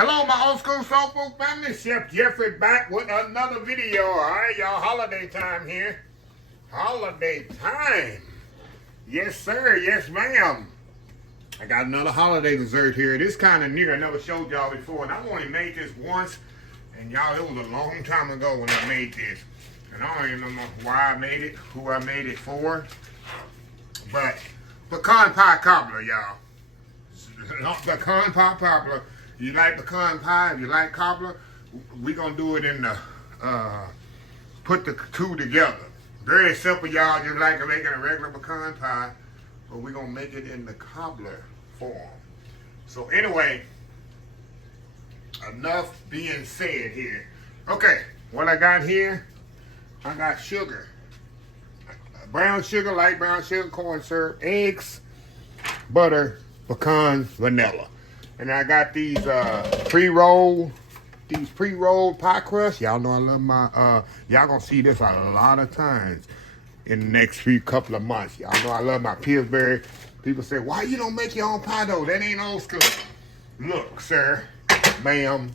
Hello, my old school soul food family. Chef Jeffrey back with another video. All right, y'all, holiday time here. Holiday time. Yes, sir. Yes, ma'am. I got another holiday dessert here. This kind of new. I never showed y'all before. And I only made this once. And y'all, it was a long time ago when I made this. And I don't even know why I made it, who I made it for. But pecan pie cobbler, y'all. Pecan pie cobbler. You like pecan pie, if you like cobbler, we gonna do it in the, put the two together. Very simple, y'all, just like making a regular pecan pie, but we gonna make it in the cobbler form. So anyway, enough being said here. Okay, what I got here, I got sugar. Brown sugar, light brown sugar, corn syrup, eggs, butter, pecan, vanilla. And I got these pre-rolled pie crusts. Y'all know I love my, y'all gonna see this a lot of times in the next couple of months. Y'all know I love my Pillsbury. People say, why you don't make your own pie dough? That ain't old school. Look, sir, ma'am,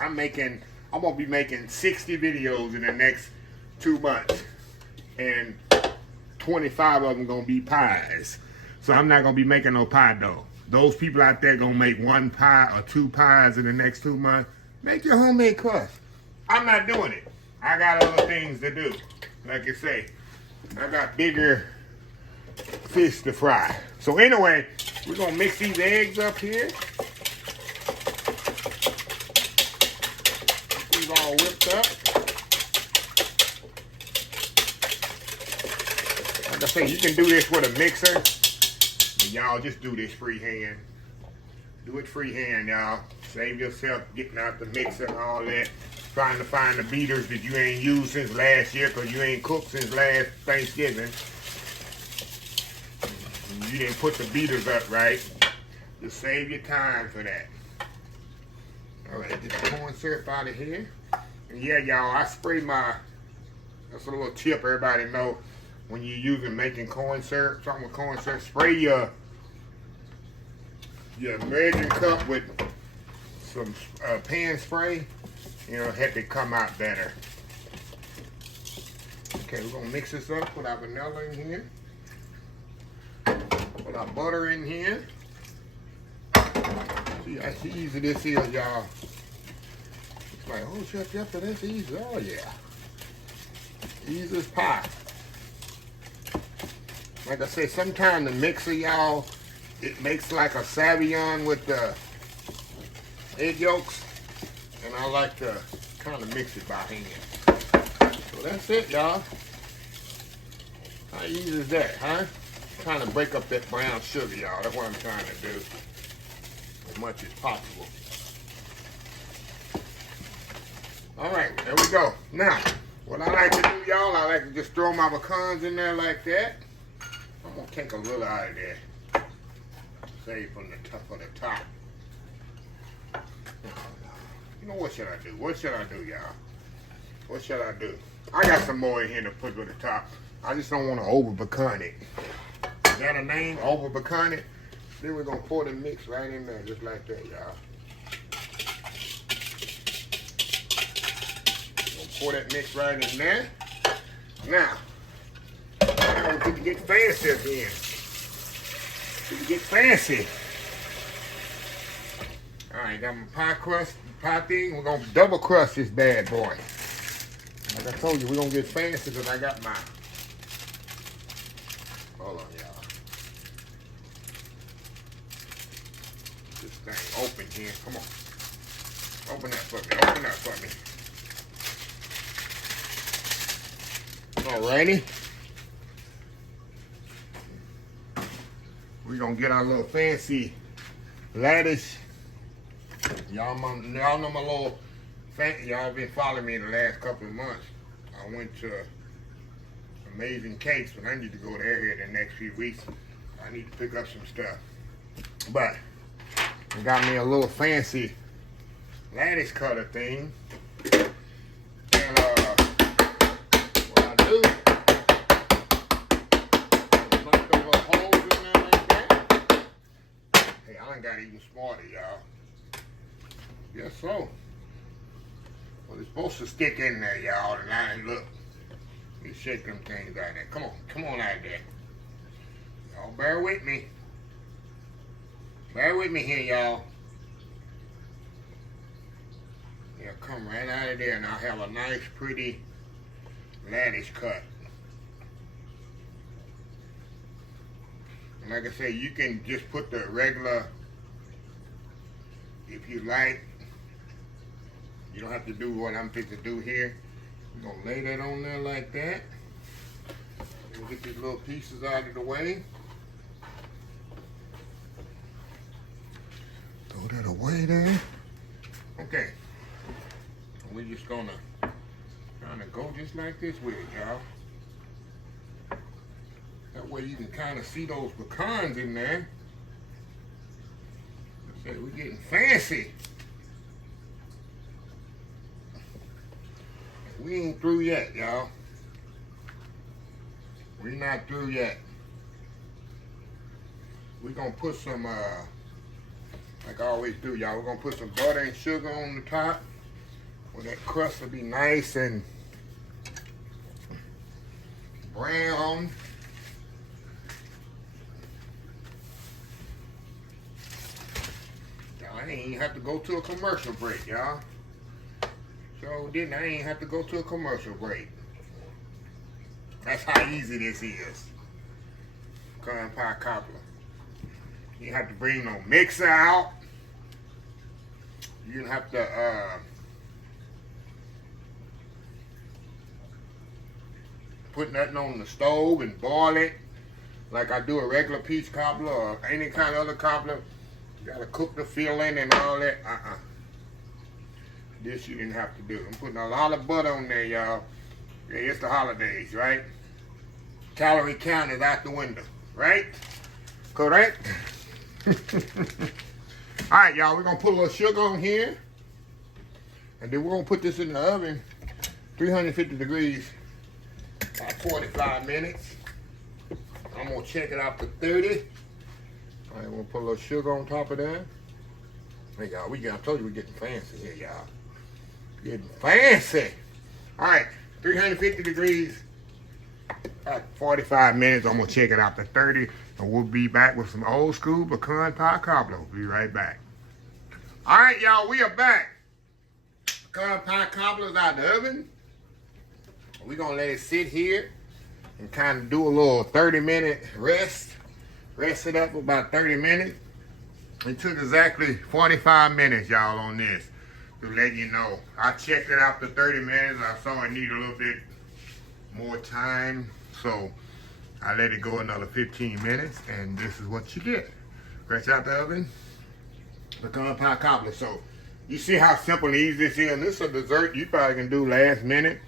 I'm gonna be making 60 videos in the next 2 months. And 25 of them gonna be pies. So I'm not gonna be making no pie dough. Those people out there gonna make 1 pie or 2 pies in the next 2 months. Make your homemade crust. I'm not doing it. I got other things to do. Like I say, I got bigger fish to fry. So anyway, we're gonna mix these eggs up here. These all whipped up. Like I say, you can do this with a mixer. Y'all just do this freehand. Do it freehand, y'all. Save yourself getting out the mixer and all that. Trying to find the beaters that you ain't used since last year because you ain't cooked since last Thanksgiving. You didn't put the beaters up right. Just save your time for that. Alright, get the corn syrup out of here. And yeah, y'all, I spray that's a little tip everybody know. When you're making corn syrup, something with corn syrup, spray your measuring cup with some pan spray. You know, help it come out better. Okay, we're gonna mix this up. Put our vanilla in here. Put our butter in here. See how easy this is, y'all. It's like, oh, Chef Jeffrey, that's easy. Oh yeah, easy as pie. Like I said, sometimes the mixer, y'all, it makes like a savion with the egg yolks. And I like to kind of mix it by hand. So that's it, y'all. How easy is that, huh? Trying to break up that brown sugar, y'all. That's what I'm trying to do. As much as possible. All right, there we go. Now, what I like to do, y'all, I like to just throw my pecans in there like that. I'm gonna take a little out of there. Save from the top of the top. You know, what should I do? What should I do, y'all? What should I do? I got some more in here to put to the top. I just don't want to over pecan it. Is that a name? Over pecan it? Then we're gonna pour the mix right in there, just like that, y'all. Gonna pour that mix right in there. Now, we can get fancy again. We can get fancy. Alright, got my pie crust, pie thing. We're gonna double crust this bad boy. Like I told you, we're gonna get fancy because I got my. Hold on, y'all. This thing open here. Come on. Open that for me. Open that for me. Alrighty. We're gonna get our little fancy lattice. Y'all know my little fancy. Y'all been following me the last couple of months. I went to Amazing Cakes, but I need to go there here the next few weeks. I need to pick up some stuff. But I got me a little fancy lattice cutter thing. And what I do, punch those little holes in there like that. Hey, I done got even smarter, y'all. Yes, so. Well, it's supposed to stick in there, y'all. And now, look. You shake them things out there. Come on out there. Y'all bear with me. Bear with me here, y'all. Yeah, come right out of there and I'll have a nice, pretty lattice cut. And like I said, you can just put the regular, if you like. You don't have to do what I'm fixing to do here. We're gonna lay that on there like that. We'll get these little pieces out of the way. Throw that away there. Okay. We're just gonna kind of go just like this with it, y'all. That way you can kind of see those pecans in there. I said, we're getting fancy. We ain't through yet, y'all. We're not through yet. We're gonna put some, like I always do, y'all. We're gonna put some butter and sugar on the top. Well, that crust will be nice and brown. Y'all, I ain't even have to go to a commercial break, y'all. So didn't I ain't have to go to a commercial break. That's how easy this is. Pecan pie cobbler. You have to bring no mixer out. You have to put nothing on the stove and boil it like I do a regular peach cobbler or any kind of other cobbler. You gotta cook the filling and all that. This you didn't have to do. I'm putting a lot of butter on there, y'all. Yeah, it's the holidays, right? Calorie count is out the window, right? Correct? Alright, y'all, we're gonna put a little sugar on here. And then we're gonna put this in the oven, 350 degrees, about 45 minutes. I'm gonna check it out to 30. Alright, we're gonna put a little sugar on top of that. Hey, y'all, I told you we're getting fancy here, y'all. Getting fancy. Alright, 350 degrees, about 45 minutes. I'm gonna check it out to 30. And we'll be back with some old school pecan pie cobbler. We'll be right back. All right, y'all, we are back. Pecan pie cobbler is out of the oven. We're gonna let it sit here and kind of do a little 30-minute rest. Rest it up for about 30 minutes. It took exactly 45 minutes, y'all, on this to let you know. I checked it out for 30 minutes. I saw it need a little bit more time, so I let it go another 15 minutes, and this is what you get. Fresh out the oven, pecan pie cobbler. So you see how simple and easy this is. And this is a dessert you probably can do last minute.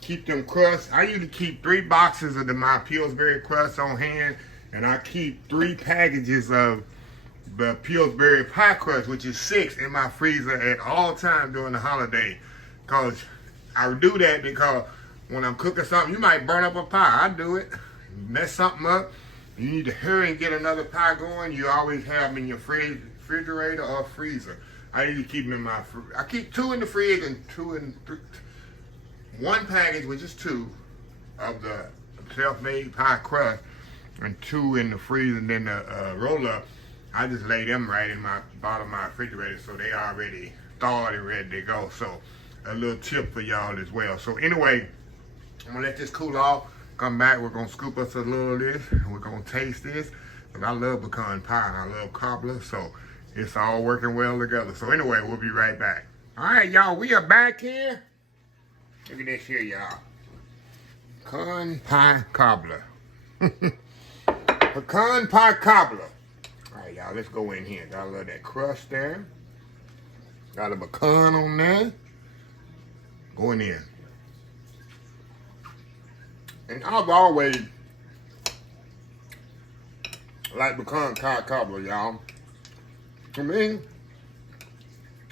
Keep them crusts. I usually keep 3 boxes of my Pillsbury crusts on hand, and I keep 3 packages of the Pillsbury pie crust, which is 6 in my freezer at all times during the holiday. Because I do that because when I'm cooking something, you might burn up a pie. I do it. Mess something up, you need to hurry and get another pie going. You always have them in your refrigerator or freezer. I usually keep them in my I keep 2 in the fridge and 1 package, which is 2 of the self-made pie crust, and 2 in the freezer. And then the roll-up, I just lay them right in my bottom of my refrigerator, so they already thawed and ready to go. So a little tip for y'all as well. So anyway, I'm gonna let this cool off. Come back, we're gonna scoop us a little of this, and we're gonna taste this. Cause I love pecan pie and I love cobbler, so it's all working well together. So anyway, we'll be right back. All right, y'all, we are back here. Look at this here, y'all. Pecan pie cobbler. Pecan pie cobbler. All right, y'all, let's go in here. Got a little of that crust there. Got a pecan on there. Going in. And I've always liked pecan pie cobbler, y'all. To me,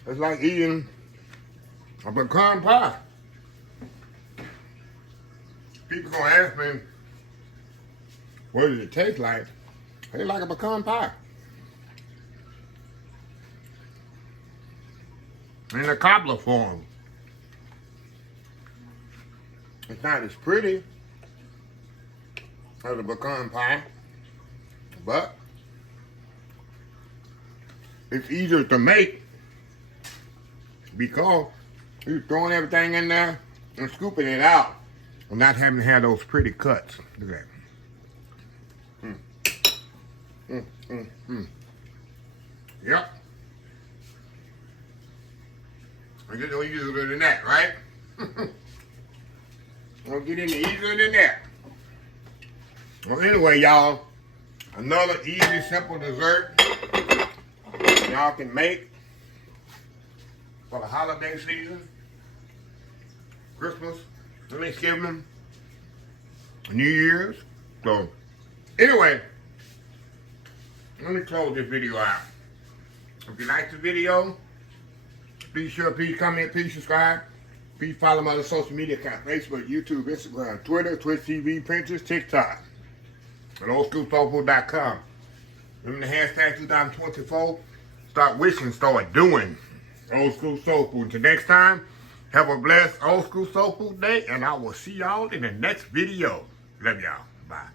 it's like eating a pecan pie. People gonna ask me, what does it taste like? It's like a pecan pie. in the cobbler form. It's not as pretty as a pecan pie, but it's easier to make because you're throwing everything in there and scooping it out and not having to have those pretty cuts. Look at that. Yep. I get no easier than that, right? Don't get any easier than that. Well, anyway, y'all, another easy, simple dessert y'all can make for the holiday season, Christmas, Thanksgiving, New Year's. So, anyway, let me close this video out. If you like the video, please share, please comment, please subscribe. Please follow my other social media accounts: Facebook, YouTube, Instagram, Twitter, Twitch TV, Pinterest, TikTok, and oldschoolsoulfood.com. Remember the hashtag 2024. Start wishing, start doing Old School Soul Food. Until next time, have a blessed Old School Soul Food day, and I will see y'all in the next video. Love y'all. Bye.